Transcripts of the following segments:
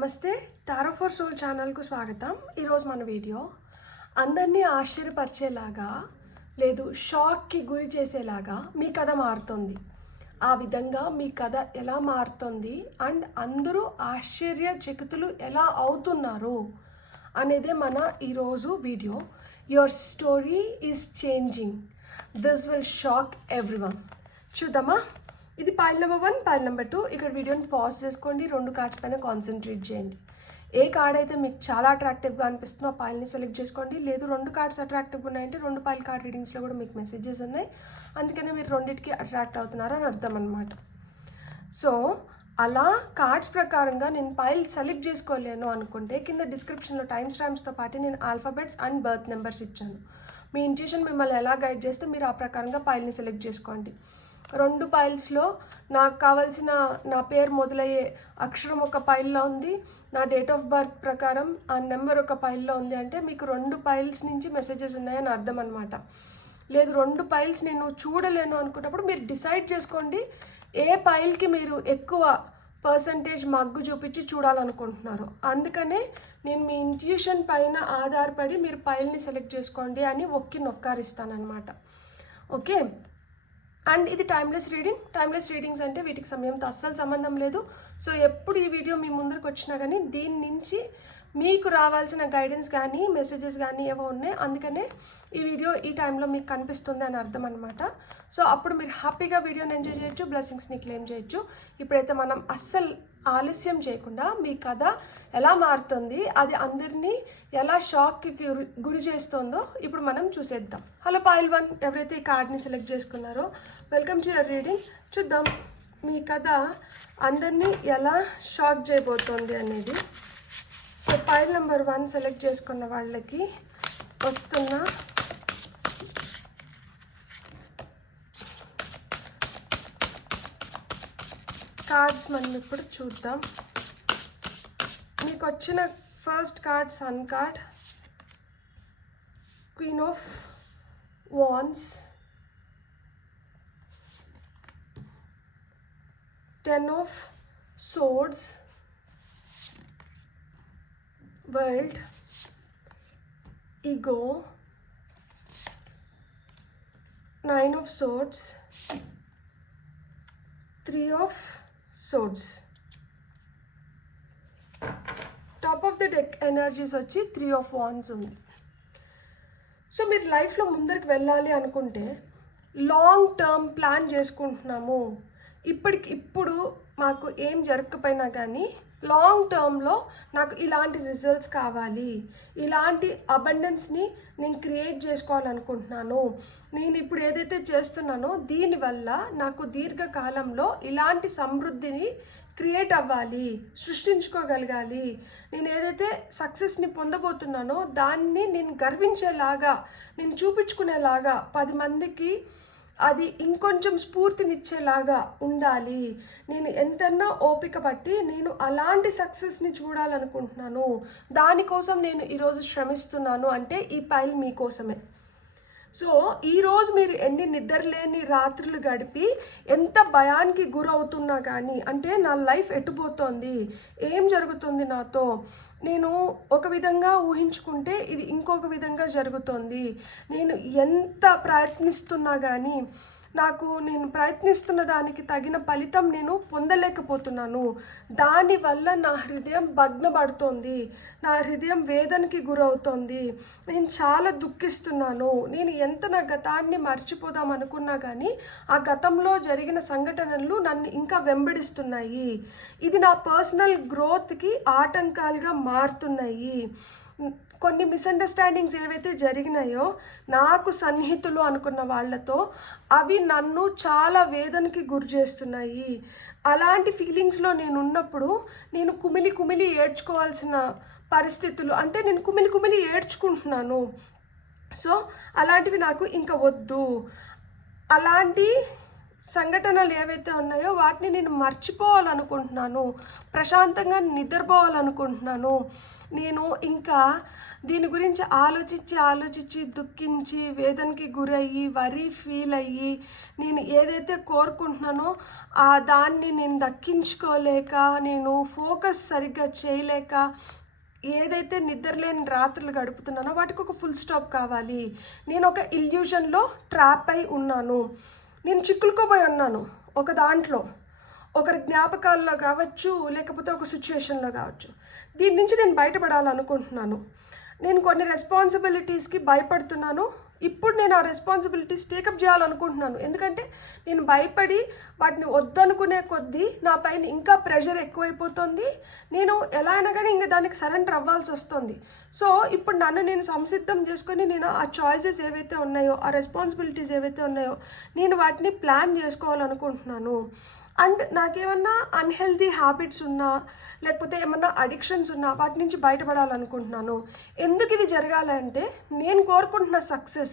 నమస్తే tarot for soul ఛానల్కు స్వాగతం. ఈరోజు మన వీడియో అందరినీ ఆశ్చర్యపరిచేలాగా లేదు షాక్కి గురి చేసేలాగా మీ కథ మారుతుంది. ఆ విధంగా మీ కథ ఎలా మారుతుంది అండ్ అందరూ ఆశ్చర్యచకితులు ఎలా అవుతున్నారు అనేదే మన ఈరోజు video. Your story is changing. This will shock everyone. చూద్దామా? ఇది పైల్ నెంబర్ 1, పైల్ నెంబర్ 2. ఇక్కడ వీడియోని పాజ్ చేసుకోండి, 2 కార్డ్స్ పైన కాన్సన్ట్రేట్ చేయండి. ఏ కార్డ్ అయితే మీకు చాలా అట్రాక్టివ్గా అనిపిస్తుందో ఆ పైల్ని సెలెక్ట్ చేసుకోండి. లేదు 2 కార్డ్స్ అట్రాక్టివ్గా ఉన్నాయంటే 2 పైల్ కార్డ్ రీడింగ్స్లో కూడా మీకు మెసేజెస్ ఉన్నాయి, అందుకనే మీరు రెండింటికి అట్రాక్ట్ అవుతున్నారు అని అర్థం అనమాట. సో అలా కార్డ్స్ ప్రకారంగా నేను పైల్ సెలెక్ట్ చేసుకోలేను అనుకుంటే కింద డిస్క్రిప్షన్లో టైం స్టాంప్స్తో పాటు నేను ఆల్ఫాబెట్స్ అండ్ బర్త్ నెంబర్స్ ఇచ్చాను. మీ ఇంట్యూషన్ మిమ్మల్ని ఎలా గైడ్ చేస్తే మీరు ఆ ప్రకారంగా పైల్ని సెలెక్ట్ చేసుకోండి. 2 పైల్స్లో నాకు కావాల్సిన నా పేరు మొదలయ్యే అక్షరం ఒక పైల్లో ఉంది, నా డేట్ ఆఫ్ బర్త్ ప్రకారం ఆ నెంబర్ ఒక పైల్లో ఉంది అంటే మీకు 2 పైల్స్ నుంచి మెసేజెస్ ఉన్నాయని అర్థం అనమాట. లేదు 2 పైల్స్ నేను చూడలేను అనుకున్నప్పుడు మీరు డిసైడ్ చేసుకోండి ఏ పైల్కి మీరు ఎక్కువ పర్సంటేజ్ మగ్గు చూపించి చూడాలనుకుంటున్నారు. అందుకనే నేను మీ ఇంట్యూషన్ పైన ఆధారపడి మీరు పైల్ని సెలెక్ట్ చేసుకోండి అని నొక్కారిస్తానమాట. ఓకే, అండ్ ఇది టైమ్లెస్ రీడింగ్స్ అంటే వీటికి సమయంతో అస్సలు సంబంధం లేదు. సో ఎప్పుడు ఈ వీడియో మీ ముందరకు వచ్చినా కానీ దీని నుంచి మీకు రావాల్సిన గైడెన్స్ కానీ మెసేజెస్ కానీ ఏవో ఉన్నాయి, అందుకనే ఈ వీడియో ఈ టైంలో మీకు కనిపిస్తుంది అని అర్థం అనమాట. సో అప్పుడు మీరు హ్యాపీగా వీడియోని ఎంజాయ్ చేయొచ్చు, బ్లెస్సింగ్స్ని క్లెయిమ్ చేయొచ్చు. ఇప్పుడైతే మనం అస్సలు ఆలస్యం చేయకుండా మీ కథ ఎలా మారుతుంది, అది అందరినీ ఎలా షాక్కి గురి చేస్తుందో ఇప్పుడు మనం చూసేద్దాం. హలో పైల్ 1, ఎవరైతే ఈ కార్డ్ని సెలెక్ట్ చేసుకున్నారో వెల్కమ్ టు యువర్ రీడింగ్. చూద్దాం మీ కథ అందరినీ ఎలా షాక్ చేయబోతోంది అనేది. సో పైల్ నెంబర్ 1 సెలెక్ట్ చేసుకున్న వాళ్ళకి వస్తున్న కార్డ్స్ మనం ఇప్పుడు చూద్దాం. మీకు వచ్చిన first card sun card, queen of wands, 10 of swords, world, ego, 9 of swords, 3 of swords. Top of the deck energies వచ్చి 3 of wands ఉంది. సో మీరు లైఫ్లో ముందరికి వెళ్ళాలి అనుకుంటే లాంగ్ టర్మ్ ప్లాన్ చేసుకుంటున్నాము, ఇప్పుడు మాకు ఏం జరగకపోయినా కానీ లాంగ్ టర్మ్లో నాకు ఇలాంటి రిజల్ట్స్ కావాలి, ఇలాంటి అబండెన్స్ని నేను క్రియేట్ చేసుకోవాలనుకుంటున్నాను, నేను ఇప్పుడు ఏదైతే చేస్తున్నానో దీనివల్ల నాకు దీర్ఘకాలంలో ఇలాంటి సమృద్ధిని క్రియేట్ అవ్వాలి, సృష్టించుకోగలగాలి, నేను ఏదైతే సక్సెస్ని పొందబోతున్నానో దాన్ని నేను గర్వించేలాగా, నేను చూపించుకునేలాగా 10 మందికి అది ఇంకొంచెం స్ఫూర్తినిచ్చేలాగా ఉండాలి, నేను ఎంతన్నా ఓపిక పట్టి నేను అలాంటి సక్సెస్ని చూడాలనుకుంటున్నాను, దానికోసం నేను ఈరోజు శ్రమిస్తున్నాను అంటే ఈ పైల్ మీకోసమే. సో ఈరోజు మీరు ఎన్ని నిద్రలేని రాత్రులు గడిపి ఎంత భయానికి గురవుతున్నా కానీ, అంటే నా లైఫ్ ఎటుపోతోంది, ఏం జరుగుతుంది నాతో, నేను ఒక విధంగా ఊహించుకుంటే ఇది ఇంకొక విధంగా జరుగుతోంది, నేను ఎంత ప్రయత్నిస్తున్నా కానీ నేను ప్రయత్నిస్తున్న దానికి తగిన ఫలితం నేను పొందలేకపోతున్నాను, దానివల్ల నా హృదయం భగ్నపడుతోంది, నా హృదయం వేదనకి గురవుతోంది, నేను చాలా దుఃఖిస్తున్నాను, నేను ఎంత నా గతాన్ని మర్చిపోదాం అనుకున్నా కానీ ఆ గతంలో జరిగిన సంఘటనలు నన్ను ఇంకా వెంబడిస్తున్నాయి, ఇది నా పర్సనల్ గ్రోత్కి ఆటంకాలుగా మారుతున్నాయి, కొన్ని మిస్అండర్స్టాండింగ్స్ ఏవైతే జరిగినాయో నాకు సన్నిహితులు అనుకున్న వాళ్ళతో అవి నన్ను చాలా వేదనకి గురి చేస్తున్నాయి, అలాంటి ఫీలింగ్స్లో నేను ఉన్నప్పుడు నేను కుమిలి ఏడ్చుకోవాల్సిన పరిస్థితులు, అంటే నేను కుమిలి ఏడ్చుకుంటున్నాను. సో అలాంటివి నాకు ఇంకా వద్దు, అలాంటి సంఘటనలు ఏవైతే ఉన్నాయో వాటిని నేను మర్చిపోవాలనుకుంటున్నాను, ప్రశాంతంగా నిద్రపోవాలనుకుంటున్నాను. నేను ఇంకా దీని గురించి ఆలోచించి దుఃఖించి వేదనకి గురయ్యి వరి ఫీల్ అయ్యి నేను ఏదైతే కోరుకుంటున్నానో దాన్ని నేను దక్కించుకోలేక, నేను ఫోకస్ సరిగ్గా చేయలేక, ఏదైతే నిద్రలేని రాత్రులు గడుపుతున్నానో వాటికి ఒక ఫుల్ స్టాప్ కావాలి. నేను ఒక ఇల్యూషన్లో ట్రాప్ అయి ఉన్నాను, నేను చిక్కులుకోపోయి ఉన్నాను ఒక దాంట్లో, ఒకరి జ్ఞాపకాల్లో కావచ్చు, లేకపోతే ఒక సిచ్యువేషన్లో కావచ్చు. దీని నుంచి నేను బయటపడాలనుకుంటున్నాను. నేను కొన్ని రెస్పాన్సిబిలిటీస్కి భయపడుతున్నాను. ఇప్పుడు నేను ఆ రెస్పాన్సిబిలిటీస్ టేకప్ చేయాలనుకుంటున్నాను. ఎందుకంటే నేను భయపడి వాటిని వద్దనుకునే కొద్దీ నా పైన ఇంకా ప్రెషర్ ఎక్కువైపోతుంది. నేను ఎలా అయినా కానీ ఇంకా దానికి సరెండర్ అవ్వాల్సి వస్తుంది. సో ఇప్పుడు నన్ను నేను సంసిద్ధం చేసుకొని నేను ఆ చాయిసెస్ ఏవైతే ఉన్నాయో, ఆ రెస్పాన్సిబిలిటీస్ ఏవైతే ఉన్నాయో, నేను వాటిని ప్లాన్ చేసుకోవాలనుకుంటున్నాను. అండ్ నాకేమన్నా అన్హెల్దీ హ్యాబిట్స్ ఉన్నా, లేకపోతే ఏమన్నా అడిక్షన్స్ ఉన్నా వాటి నుంచి బయటపడాలనుకుంటున్నాను. ఎందుకు ఇది జరగాలంటే, నేను కోరుకుంటున్న సక్సెస్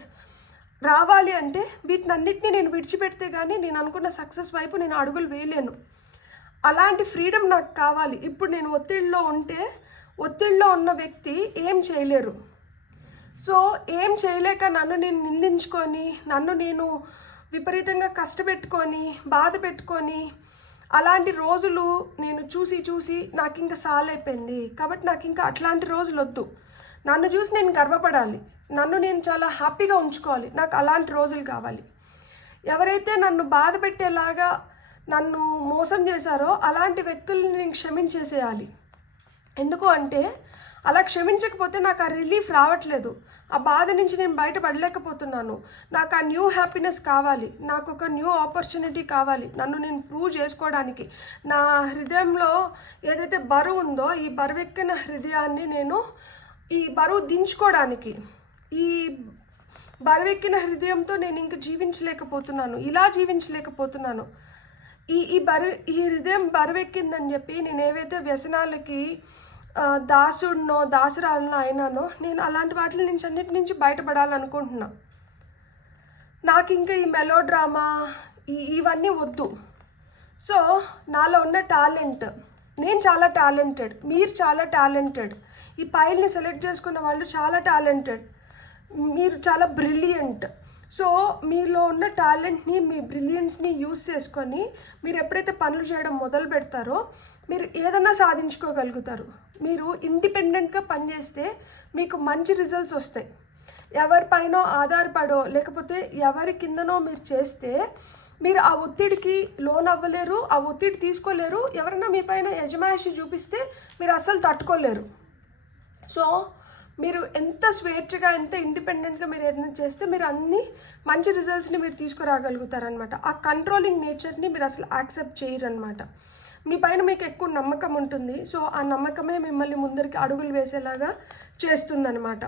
రావాలి అంటే వీటినన్నిటిని నేను విడిచిపెడితే కానీ నేను అనుకున్న సక్సెస్ వైపు నేను అడుగులు వేయలేను. అలాంటి ఫ్రీడమ్ నాకు కావాలి. ఇప్పుడు నేను ఒత్తిడిలో ఉన్న వ్యక్తి ఏం చేయలేరు. సో ఏం చేయలేక నన్ను నేను నిందించుకొని, నన్ను నేను విపరీతంగా కష్టపెట్టుకొని, బాధ పెట్టుకొని, అలాంటి రోజులు నేను చూసి నాకు ఇంకా సాలైపోయింది. కాబట్టి నాకు ఇంకా అట్లాంటి రోజులు వద్దు. నన్ను చూసి నేను గర్వపడాలి, నన్ను నేను చాలా హ్యాపీగా ఉంచుకోవాలి. నాకు అలాంటి రోజులు కావాలి. ఎవరైతే నన్ను బాధ పెట్టేలాగా నన్ను మోసం చేశారో అలాంటి వ్యక్తుల్ని నేను క్షమించేసేయాలి. ఎందుకు అంటే అలా క్షమించకపోతే నాకు ఆ రిలీఫ్ రావట్లేదు, ఆ బాధ నుంచి నేను బయటపడలేకపోతున్నాను. నాకు ఆ న్యూ హ్యాపీనెస్ కావాలి, నాకు ఒక న్యూ ఆపర్చునిటీ కావాలి, నన్ను నేను ప్రూవ్ చేసుకోవడానికి. నా హృదయంలో ఏదైతే బరువు ఉందో ఈ బరువెక్కిన హృదయాన్ని నేను ఈ బరువు దించుకోవడానికి, ఈ బరువెక్కిన హృదయంతో నేను ఇంక జీవించలేకపోతున్నాను, ఇలా జీవించలేకపోతున్నాను. ఈ హృదయం బరువెక్కిందని చెప్పి నేను ఏవైతే వ్యసనాలకి దాసురాలనో అయినానో, నేను అలాంటి వాటి నుంచి అన్నిటి నుంచి బయటపడాలనుకుంటున్నా. నాకు ఇంకా ఈ మెలో డ్రామా ఇవన్నీ వద్దు. సో నాలో ఉన్న టాలెంట్, నేను చాలా టాలెంటెడ్, మీరు చాలా టాలెంటెడ్, ఈ పైల్ని సెలెక్ట్ చేసుకున్న వాళ్ళు చాలా టాలెంటెడ్, మీరు చాలా బ్రిలియంట్. సో మీలో ఉన్న టాలెంట్ని, మీ బ్రిలియన్స్ని యూస్ చేసుకొని మీరు ఎప్పుడైతే పనులు చేయడం మొదలు పెడతారో మీరు ఏదన్నా సాధించుకోగలుగుతారు. మీరు ఇండిపెండెంట్గా పనిచేస్తే మీకు మంచి రిజల్ట్స్ వస్తాయి. ఎవరిపైనో ఆధారపడో లేకపోతే ఎవరి కిందనో మీరు చేస్తే మీరు ఆ ఒత్తిడికి లోన్ అవ్వలేరు, ఆ ఒత్తిడి తీసుకోలేరు. ఎవరైనా మీ పైన యజమాయిషి చూపిస్తే మీరు అస్సలు తట్టుకోలేరు. సో మీరు ఎంత స్వేచ్ఛగా, ఎంత ఇండిపెండెంట్గా మీరు ఏదైనా చేస్తే మీరు అన్ని మంచి రిజల్ట్స్ని మీరు తీసుకురాగలుగుతారనమాట. ఆ కంట్రోలింగ్ నేచర్ని మీరు అసలు యాక్సెప్ట్ చేయరనమాట. మీ పైన మీకు ఎక్కువ నమ్మకం ఉంటుంది. సో ఆ నమ్మకమే మిమ్మల్ని ముందరికి అడుగులు వేసేలాగా చేస్తుందనమాట.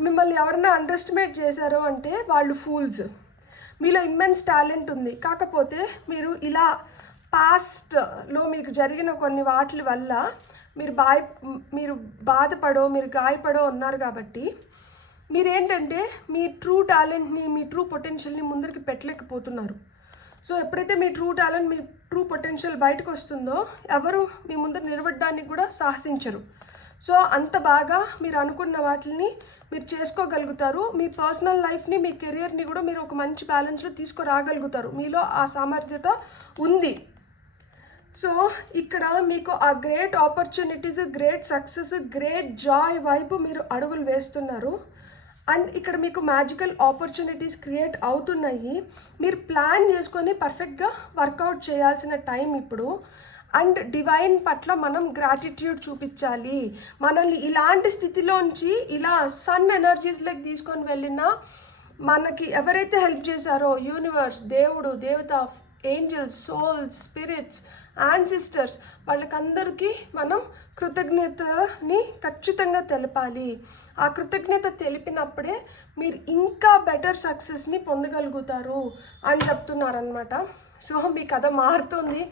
మిమ్మల్ని ఎవరైనా అండర్ ఎస్టిమేట్ చేశారో అంటే వాళ్ళు ఫూల్స్. మీలో ఇమ్మెన్స్ టాలెంట్ ఉంది, కాకపోతే మీరు ఇలా పాస్ట్లో మీకు జరిగిన కొన్ని వాటి వల్ల మీరు బాధపడో, మీరు గాయపడో ఉన్నారు. కాబట్టి మీరేంటంటే మీ ట్రూ టాలెంట్ని, మీ ట్రూ పొటెన్షియల్ని ముందరికి పెట్టలేకపోతున్నారు. సో ఎప్పుడైతే మీ ట్రూ టాలెంట్, మీ ట్రూ పొటెన్షియల్ బయటకు వస్తుందో ఎవరు మీ ముందర నిలబడడానికి కూడా సాహసించరు. సో అంత బాగా మీరు అనుకున్న వాటిని మీరు చేసుకోగలుగుతారు. మీ పర్సనల్ లైఫ్ని, మీ కెరియర్ని కూడా మీరు ఒక మంచి బ్యాలెన్స్లో తీసుకురాగలుగుతారు. మీలో ఆ సామర్థ్యత ఉంది. సో ఇక్కడ మీకు ఆ great opportunities, great success, great Joy వైపు మీరు అడుగులు వేస్తున్నారు. అండ్ ఇక్కడ మీకు మ్యాజికల్ ఆపర్చునిటీస్ క్రియేట్ అవుతున్నాయి. మీరు ప్లాన్ చేసుకొని పర్ఫెక్ట్గా వర్కౌట్ చేయాల్సిన టైం ఇప్పుడు. అండ్ డివైన్ పట్ల మనం గ్రాటిట్యూడ్ చూపించాలి. మనల్ని ఇలాంటి స్థితిలోంచి ఇలా సన్ ఎనర్జీస్లోకి తీసుకొని వెళ్ళిన మనకి ఎవరైతే హెల్ప్ చేశారో, యూనివర్స్, దేవుడు, దేవత, ఏంజల్స్, సోల్స్, స్పిరిట్స్, యాన్సిస్టర్స్, వాళ్ళకందరికీ మనం కృతజ్ఞతని ఖచ్చితంగా తెలపాలి. ఆ కృతజ్ఞత తెలిపినప్పుడే మీరు ఇంకా బెటర్ సక్సెస్ని పొందగలుగుతారు అని చెప్తున్నారనమాట. సో మీ కథ మారుతుంది,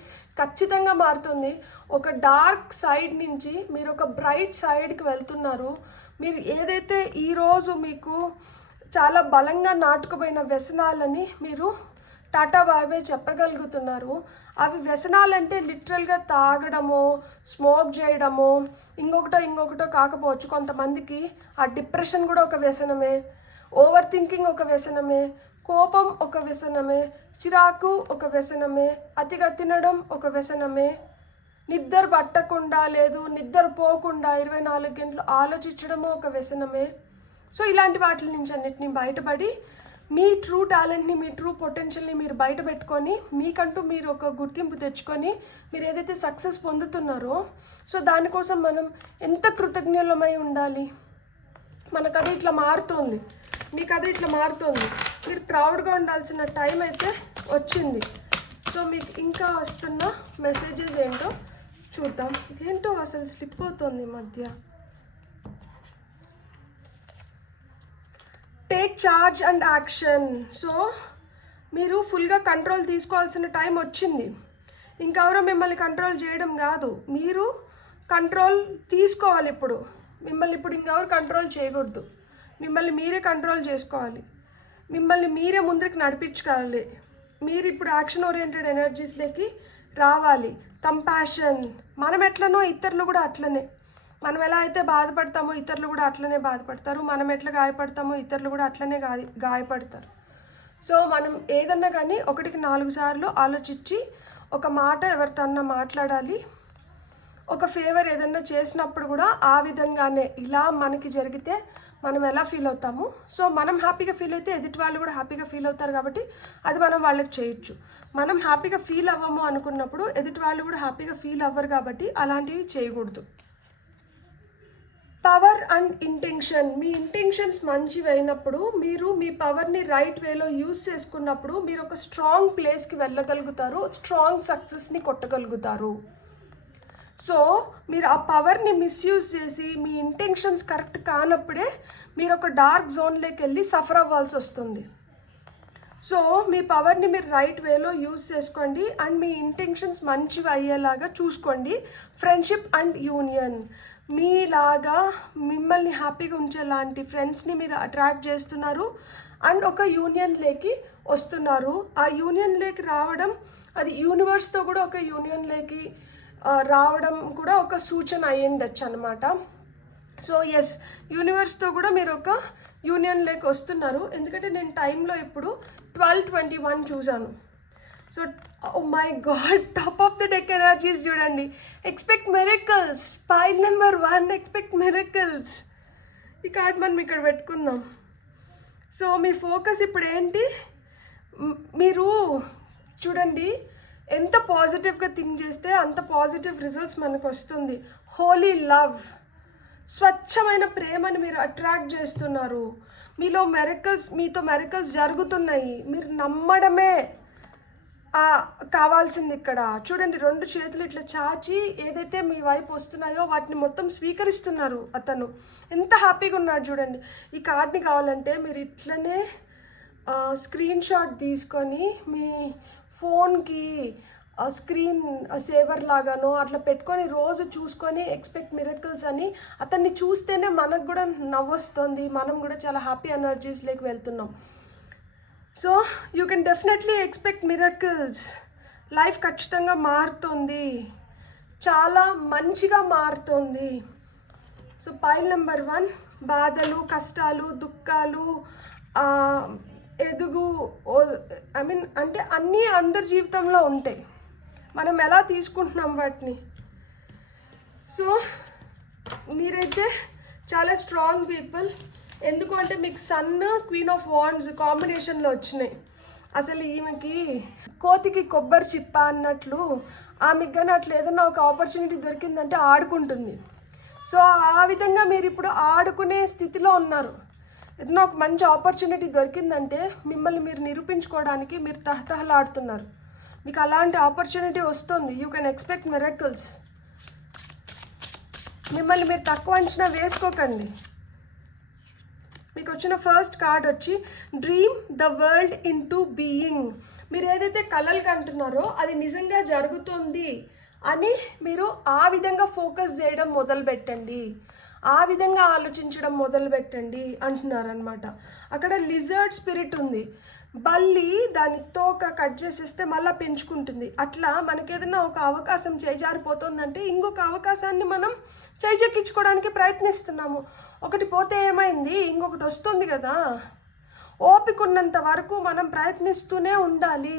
ఖచ్చితంగా మారుతుంది. ఒక డార్క్ సైడ్ నుంచి మీరు ఒక బ్రైట్ సైడ్కి వెళ్తున్నారు. మీరు ఏదైతే ఈరోజు మీకు చాలా బలంగా నాటుకుపోయిన వ్యసనాలని మీరు టాటా బాయ్ బాయ్ చెప్పగలుగుతున్నారు. అవి వ్యసనాలంటే లిటరల్గా తాగడమో, స్మోక్ చేయడమో, ఇంకొకటో కాకపోవచ్చు. కొంతమందికి ఆ డిప్రెషన్ కూడా ఒక వ్యసనమే, ఓవర్ థింకింగ్ ఒక వ్యసనమే, కోపం ఒక వ్యసనమే, చిరాకు ఒక వ్యసనమే, అతిగా తినడం ఒక వ్యసనమే, నిద్ర పట్టకుండా లేదు నిద్ర పోకుండా 24 గంటలు ఆలోచించడము ఒక వ్యసనమే. సో ఇలాంటి వాటి నుంచి అన్నిటిని బయటపడి మీ ట్రూ టాలెంట్ని, మీ ట్రూ పొటెన్షియల్ని మీరు బయట పెట్టుకొని మీకంటూ మీరు ఒక గుర్తింపు తెచ్చుకొని మీరు ఏదైతే సక్సెస్ పొందుతున్నారో సో దానికోసం మనం ఎంత కృతజ్ఞులమై ఉండాలి. మన కథ ఇట్లా మారుతోంది, మీ కథ ఇట్లా మారుతోంది. మీరు ప్రౌడ్గా ఉండాల్సిన టైం అయితే వచ్చింది. సో మీకు ఇంకా వస్తున్న మెసేజెస్ ఏంటో చూద్దాం. ఇదేంటో అసలు స్లిప్ అవుతుంది మధ్య. Take charge and action. So మీరు ఫుల్గా కంట్రోల్ తీసుకోవాల్సిన టైం వచ్చింది. ఇంకెవరో మిమ్మల్ని కంట్రోల్ చేయడం కాదు, మీరు కంట్రోల్ తీసుకోవాలి. మిమ్మల్ని ఇప్పుడు ఇంకెవరు కంట్రోల్ చేయకూడదు. మిమ్మల్ని మీరే కంట్రోల్ చేసుకోవాలి, మిమ్మల్ని మీరే ముందుకు నడిపించుకోవాలి. మీరు ఇప్పుడు యాక్షన్ ఓరియంటెడ్ ఎనర్జీస్లోకి రావాలి. కంపాషన్, మనం ఎట్లనో ఇతరులు కూడా అట్లనే. మనం ఎలా అయితే బాధపడతామో ఇతరులు కూడా అట్లనే బాధపడతారు. మనం ఎట్లా గాయపడతామో ఇతరులు కూడా అట్లనే గాయపడతారు. సో మనం ఏదన్నా కానీ 1-4 సార్లు ఆలోచించి ఒక మాట ఎవరితోన్నా మాట్లాడాలి. ఒక ఫేవర్ ఏదన్నా చేసినప్పుడు కూడా ఆ విధంగానే ఇలా మనకి జరిగితే మనం ఎలా ఫీల్ అవుతాము, సో మనం హ్యాపీగా ఫీల్ అయితే ఎదుటి వాళ్ళు కూడా హ్యాపీగా ఫీల్ అవుతారు. కాబట్టి అది మనం వాళ్ళకి చేయొచ్చు. మనం హ్యాపీగా ఫీల్ అవ్వము అనుకున్నప్పుడు ఎదుటి వాళ్ళు కూడా హ్యాపీగా ఫీల్ అవ్వరు, కాబట్టి అలాంటివి చేయకూడదు. Power and intention. Me intentions మంచివి అయినప్పుడు, మీరు మీ పవర్ని రైట్ వేలో యూజ్ చేసుకున్నప్పుడు మీరు ఒక స్ట్రాంగ్ ప్లేస్కి వెళ్ళగలుగుతారు, స్ట్రాంగ్ సక్సెస్ని కొట్టగలుగుతారు. సో మీరు ఆ పవర్ని మిస్యూజ్ చేసి మీ ఇంటెన్షన్స్ కరెక్ట్ కానప్పుడే మీరు ఒక డార్క్ జోన్లోకి వెళ్ళి సఫర్ అవ్వాల్సి వస్తుంది. సో మీ పవర్ని మీరు రైట్ వేలో యూజ్ చేసుకోండి అండ్ మీ ఇంటెన్షన్స్ మంచివి అయ్యేలాగా చూసుకోండి. Friendship and union. మీలాగా మిమ్మల్ని హ్యాపీగా ఉంచేలాంటి ఫ్రెండ్స్ని మీరు అట్రాక్ట్ చేస్తున్నారు అండ్ ఒక యూనియన్లోకి వస్తున్నారు. ఆ యూనియన్లోకి రావడం, అది యూనివర్స్తో కూడా ఒక యూనియన్లోకి రావడం కూడా ఒక సూచన అయ్యిండొచ్చు అనమాట. సో ఎస్, యూనివర్స్తో కూడా మీరు ఒక యూనియన్లోకి వస్తున్నారు. ఎందుకంటే నేను టైంలో ఇప్పుడు 12:21 చూశాను. So oh my god, top of the deck energies చూడండి. Expect miracles, pile number 1, expect miracles. ఈ కార్డ్ మనం ఇక్కడ పెట్టుకుందాం. సో మీ ఫోకస్ ఇప్పుడు ఏంటి? మీరు చూడండి, ఎంత పాజిటివ్గా థింక్ చేస్తే అంత పాజిటివ్ రిజల్ట్స్ మనకు వస్తుంది. హోలీ లవ్, స్వచ్ఛమైన ప్రేమను మీరు అట్రాక్ట్ చేస్తున్నారు. మీతో మెరకల్స్ జరుగుతున్నాయి. మీరు నమ్మడమే కావాల్సింది ఇక్కడ. చూడండి, 2 చేతులు ఇట్లా చాచి ఏదైతే మీ వైపు వస్తున్నాయో వాటిని మొత్తం స్వీకరిస్తున్నారు. అతను ఎంత హ్యాపీగా ఉన్నాడు చూడండి. ఈ కార్డ్ని కావాలంటే మీరు ఇట్లనే స్క్రీన్ షాట్ తీసుకొని మీ ఫోన్కి స్క్రీన్ సేవర్ లాగానో అట్లా పెట్టుకొని రోజు చూసుకొని ఎక్స్పెక్ట్ మిరకల్స్ అని, అతన్ని చూస్తేనే మనకు కూడా నవ్వొస్తుంది, మనం కూడా చాలా హ్యాపీ ఎనర్జీస్లోకి వెళ్తున్నాం. So you can definitely expect miracles. Life ఖచ్చితంగా మారుతుంది, చాలా మంచిగా మారుతుంది. సో పైల్ నెంబర్ 1, బాధలు, కష్టాలు, దుఃఖాలు, అంటే అన్నీ అందరి జీవితంలో ఉంటాయి. మనం ఎలా తీసుకుంటున్నాం వాటిని. సో మీరైతే చాలా స్ట్రాంగ్ పీపుల్. ఎందుకు అంటే మీకు సన్, క్వీన్ ఆఫ్ వాండ్స్ కాంబినేషన్లో వచ్చినాయి. అసలు ఈమెకి కోతికి కొబ్బరి చిప్ప అన్నట్లు ఆమెకి కానీ అట్లా ఏదన్నా ఒక ఆపర్చునిటీ దొరికిందంటే ఆడుకుంటుంది. సో ఆ విధంగా మీరు ఇప్పుడు ఆడుకునే స్థితిలో ఉన్నారు. ఏదైనా ఒక మంచి ఆపర్చునిటీ దొరికిందంటే మిమ్మల్ని మీరు నిరూపించుకోవడానికి మీరు తహతహలాడుతున్నారు. మీకు అలాంటి ఆపర్చునిటీ వస్తుంది. You can expect miracles. మిమ్మల్ని మీరు తక్కువ అంచనా వేసుకోకండి. మీకు వచ్చిన ఫస్ట్ కార్డ్ వచ్చి dream the world into being. మీరు ఏదైతే కలలు కంటున్నారో అది నిజంగా జరుగుతుంది అని మీరు ఆ విధంగా ఫోకస్ చేయడం మొదలుపెట్టండి, ఆ విధంగా ఆలోచించడం మొదలుపెట్టండి అంటున్నారనమాట. అక్కడ లిజర్డ్ స్పిరిట్ ఉంది. బల్లి దాని తోక కట్ చేసేస్తే మళ్ళీ పెంచుకుంటుంది. అట్లా మనకేదైనా ఒక అవకాశం చేజారిపోతుందంటే ఇంకొక అవకాశాన్ని మనం చేజెక్కించుకోవడానికి ప్రయత్నిస్తున్నాము. ఒకటి పోతే ఏమైంది, ఇంకొకటి వస్తుంది కదా. ఓపిక ఉన్నంత వరకు మనం ప్రయత్నిస్తూనే ఉండాలి.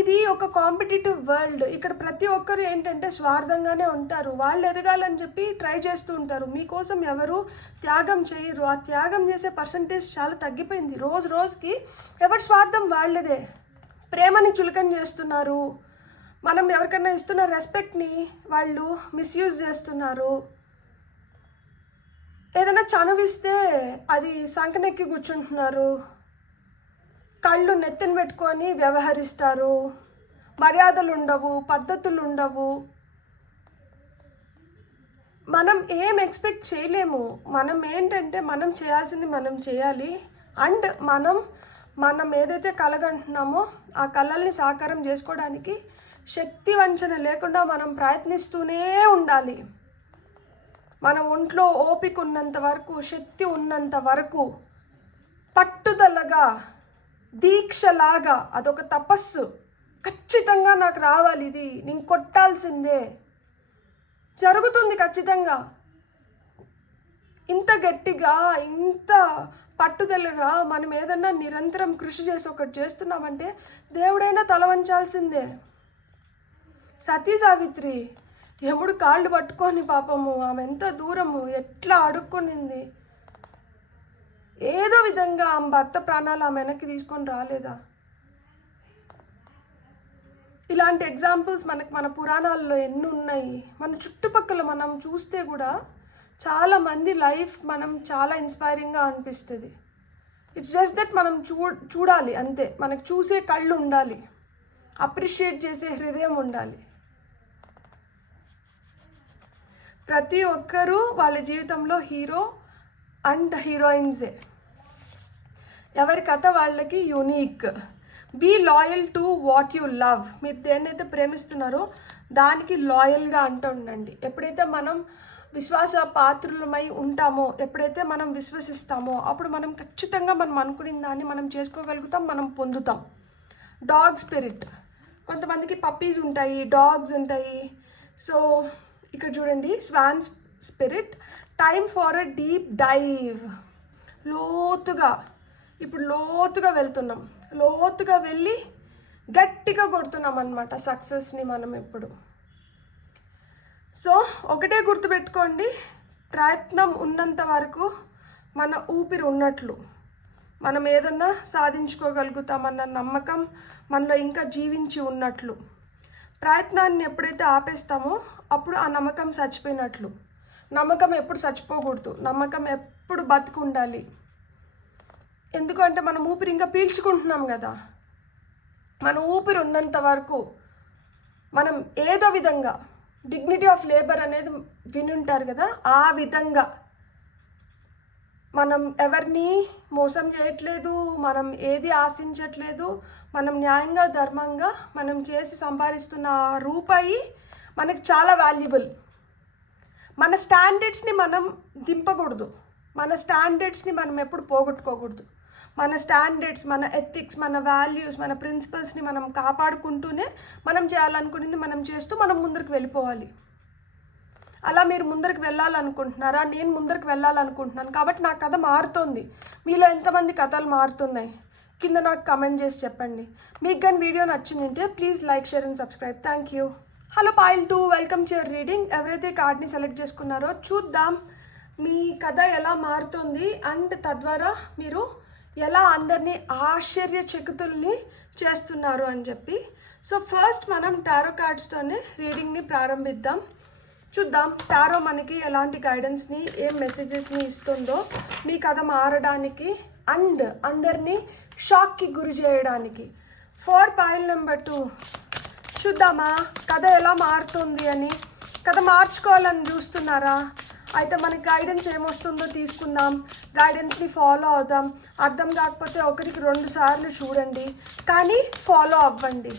ఇది ఒక కాంపిటేటివ్ వరల్డ్. ఇక్కడ ప్రతి ఒక్కరు ఏంటంటే స్వార్థంగానే ఉంటారు. వాళ్ళు ఎదగాలని చెప్పి ట్రై చేస్తూ ఉంటారు. మీకోసం ఎవరు త్యాగం చేయరు. ఆ త్యాగం చేసే పర్సంటేజ్ చాలా తగ్గిపోయింది. రోజు రోజుకి ఎవరి స్వార్థం వాళ్ళదే. ప్రేమని చులకన చేస్తున్నారు. మనం ఎవరికైనా ఇస్తున్న రెస్పెక్ట్ని వాళ్ళు మిస్యూజ్ చేస్తున్నారు. ఏదైనా చనువిస్తే అది సంకనెక్కి కూర్చుంటున్నారు. కళ్ళు నెత్తిన పెట్టుకొని వ్యవహరిస్తారు. మర్యాదలు ఉండవు, పద్ధతులు ఉండవు. మనం ఏం ఎక్స్పెక్ట్ చేయలేము. మనం ఏంటంటే మనం చేయాల్సింది మనం చేయాలి. అండ్ మనం ఏదైతే కలగంటున్నామో ఆ కళల్ని సాకారం చేసుకోవడానికి శక్తి వంచన లేకుండా మనం ప్రయత్నిస్తూనే ఉండాలి. మన ఒంట్లో ఓపిక ఉన్నంత వరకు, శక్తి ఉన్నంత వరకు పట్టుదలగా, దీక్షలాగా, అదొక తపస్సు. ఖచ్చితంగా నాకు రావాలి, ఇది నేను కొట్టాల్సిందే, జరుగుతుంది ఖచ్చితంగా. ఇంత గట్టిగా, ఇంత పట్టుదలగా మనం ఏదన్నా నిరంతరం కృషి చేసి ఒకటి చేస్తున్నామంటే దేవుడైనా తల వంచాల్సిందే. సతీ సావిత్రి యముడు కాళ్ళు పట్టుకొని పాపము ఆమె ఎంత దూరము ఎట్లా అడుక్కునింది. ఏదో విధంగా ఆమె భర్త ప్రాణాలు ఆమె వెనక్కి తీసుకొని రాలేదా? ఇలాంటి ఎగ్జాంపుల్స్ మన పురాణాల్లో ఎన్ని ఉన్నాయి. మన చుట్టుపక్కల మనం చూస్తే కూడా చాలామంది లైఫ్ మనం చాలా ఇన్స్పైరింగ్గా అనిపిస్తుంది. ఇట్స్ జస్ట్ దట్ మనం చూడాలి అంతే. మనకు చూసే కళ్ళు ఉండాలి, అప్రిషియేట్ చేసే హృదయం ఉండాలి. ప్రతి ఒక్కరూ వాళ్ళ జీవితంలో హీరో అండ్ హీరోయిన్సే. ఎవరి కథ వాళ్ళకి unique. Be loyal to what you love. మీరు దేన్నైతే ప్రేమిస్తున్నారో దానికి లాయల్గా అంటూ ఉండండి. ఎప్పుడైతే మనం విశ్వాస పాత్రులమై ఉంటామో, ఎప్పుడైతే మనం విశ్వసిస్తామో అప్పుడు మనం ఖచ్చితంగా మనం అనుకున్న దాన్ని మనం చేసుకోగలుగుతాం, మనం పొందుతాం. Dog spirit. కొంతమందికి పప్పీస్ ఉంటాయి, డాగ్స్ ఉంటాయి. సో ఇక్కడ చూడండి, swan spirit. Time for a deep dive. ఇప్పుడు లోతుగా వెళ్తున్నాం. లోతుగా వెళ్ళి గట్టిగా కొడుతున్నాం అన్నమాట సక్సెస్ని మనం ఎప్పుడు. సో ఒకటే గుర్తుపెట్టుకోండి, ప్రయత్నం ఉన్నంత వరకు మన ఊపిరి ఉన్నట్లు. మనం ఏదన్నా సాధించుకోగలుగుతామన్న నమ్మకం మనలో ఇంకా జీవించి ఉన్నట్లు. ప్రయత్నాన్ని ఎప్పుడైతే ఆపేస్తామో అప్పుడు ఆ నమ్మకం చచ్చిపోయినట్లు. నమ్మకం ఎప్పుడు చచ్చిపోకూడదు, నమ్మకం ఎప్పుడు బతికి ఉండాలి. ఎందుకంటే మనం ఊపిరి ఇంకా పీల్చుకుంటున్నాం కదా. మన ఊపిరి ఉన్నంత వరకు మనం ఏదో విధంగా డిగ్నిటీ ఆఫ్ లేబర్ అనేది వినుంటారు కదా, ఆ విధంగా మనం ఎవరిని మోసం చేయట్లేదు, మనం ఏది ఆశించట్లేదు. మనం న్యాయంగా, ధర్మంగా మనం చేసి సంపాదిస్తున్న రూపాయి మనకి చాలా వాల్యుబుల్. మన స్టాండర్డ్స్ని మనం దింపకూడదు, మన స్టాండర్డ్స్ని మనం ఎప్పుడు పోగొట్టుకోకూడదు. మన స్టాండర్డ్స్, మన ఎథిక్స్, మన వాల్యూస్, మన ప్రిన్సిపల్స్ని మనం కాపాడుకుంటూనే మనం చేయాలనుకునేది మనం చేస్తూ మనం ముందరికి వెళ్ళిపోవాలి. అలా మీరు ముందరికి వెళ్ళాలనుకుంటున్నారా? నేను ముందరికి వెళ్ళాలనుకుంటున్నాను కాబట్టి నా కథ మారుతోంది. మీలో ఎంతమంది కథలు మారుతున్నాయి కింద నాకు కమెంట్ చేసి చెప్పండి. మీకు కానీ వీడియో నచ్చిందంటే please like, share and subscribe. Thank you. Hello foil 2, welcome to your reading. ఎవరైతే కార్డ్ని సెలెక్ట్ చేసుకున్నారో చూద్దాం మీ కథ ఎలా మారుతుంది అండ్ తద్వారా మీరు ఎలా అందరినీ ఆశ్చర్యచకితుల్ని చేస్తున్నారు అని చెప్పి. సో ఫస్ట్ మనం టారో కార్డ్స్తోనే రీడింగ్ని ప్రారంభిద్దాం. చూద్దాం టారో మనకి ఎలాంటి గైడెన్స్ని, ఏం మెసేజెస్ని ఇస్తుందో మీ కథ మారడానికి అండ్ అందరినీ షాక్కి గురి చేయడానికి. ఫర్ పాయిల్ నెంబర్ 2 చూద్దామా కథ ఎలా మారుతుంది అని. కథ మార్చుకోవాలని చూస్తున్నారా? అయితే మనకి గైడెన్స్ ఏమొస్తుందో తీసుకుందాం, గైడెన్స్ని ఫాలో అవుదాం. అర్థం కాకపోతే 1-2 సార్లు చూడండి, కానీ ఫాలో అవ్వండి.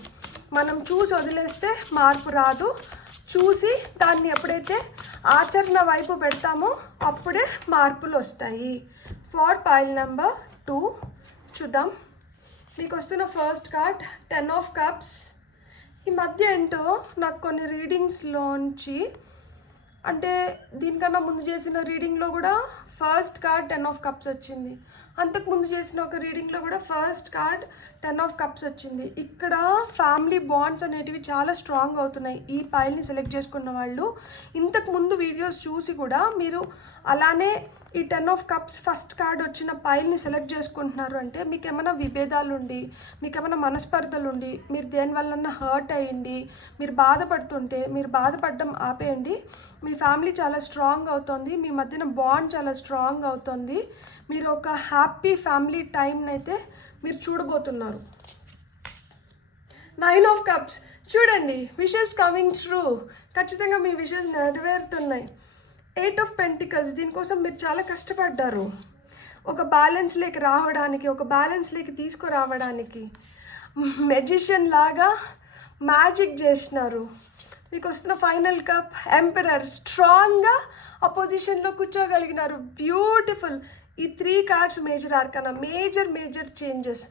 మనం చూసి వదిలేస్తే మార్పు రాదు. చూసి దాన్ని ఎప్పుడైతే ఆచరణ వైపు పెడతామో అప్పుడే మార్పులు వస్తాయి. ఫర్ పాయిల్ నెంబర్ 2 చూద్దాం మీకు వస్తున్న ఫస్ట్ కార్డ్ 10 ఆఫ్ కప్స్. ఈ మధ్య ఏంటో నాకు కొన్ని రీడింగ్స్లోంచి, అంటే దీనికన్నా ముందు చేసిన రీడింగ్లో కూడా ఫస్ట్ కార్డ్ 10 ఆఫ్ కప్స్ వచ్చింది. అంతకుముందు చేసిన ఒక రీడింగ్లో కూడా ఫస్ట్ కార్డ్ 10 ఆఫ్ కప్స్ వచ్చింది. ఇక్కడ ఫ్యామిలీ బాండ్స్ అనేటివి చాలా స్ట్రాంగ్ అవుతున్నాయి. ఈ పైల్ని సెలెక్ట్ చేసుకున్న వాళ్ళు ఇంతకుముందు వీడియోస్ చూసి కూడా మీరు అలానే ఈ 10 ఆఫ్ కప్స్ ఫస్ట్ కార్డ్ వచ్చిన పైల్ని సెలెక్ట్ చేసుకుంటున్నారు అంటే మీకు ఏమైనా విభేదాలు ఉండి, మీకు ఏమైనా మనస్పర్ధలు ఉండి, మీరు దేనివల్లన్నా హర్ట్ అయ్యింది, మీరు బాధపడుతుంటే మీరు బాధపడడం ఆపేయండి. మీ ఫ్యామిలీ చాలా స్ట్రాంగ్ అవుతుంది, మీ మధ్యన బాండ్ చాలా స్ట్రాంగ్ అవుతుంది. మీరు ఒక హ్యాపీ ఫ్యామిలీ టైంని అయితే మీరు చూడబోతున్నారు. 9 ఆఫ్ కప్స్ చూడండి, విషెస్ కమింగ్ ట్రూ. ఖచ్చితంగా మీ విషెస్ నెరవేరుతున్నాయి. 8 ఆఫ్ పెంటికల్స్, దీనికోసం మీరు చాలా కష్టపడ్డారు. ఒక బ్యాలెన్స్లోకి రావడానికి, ఒక బ్యాలెన్స్లోకి తీసుకురావడానికి మెజిషియన్ లాగా మ్యాజిక్ చేసినారు. మీకు వస్తున్న ఫైనల్ కప్ ఎంపరర్, స్ట్రాంగ్గా అపోజిషన్లో కూర్చోగలిగినారు. బ్యూటిఫుల్. ఈ 3 cards major arcana, major changes.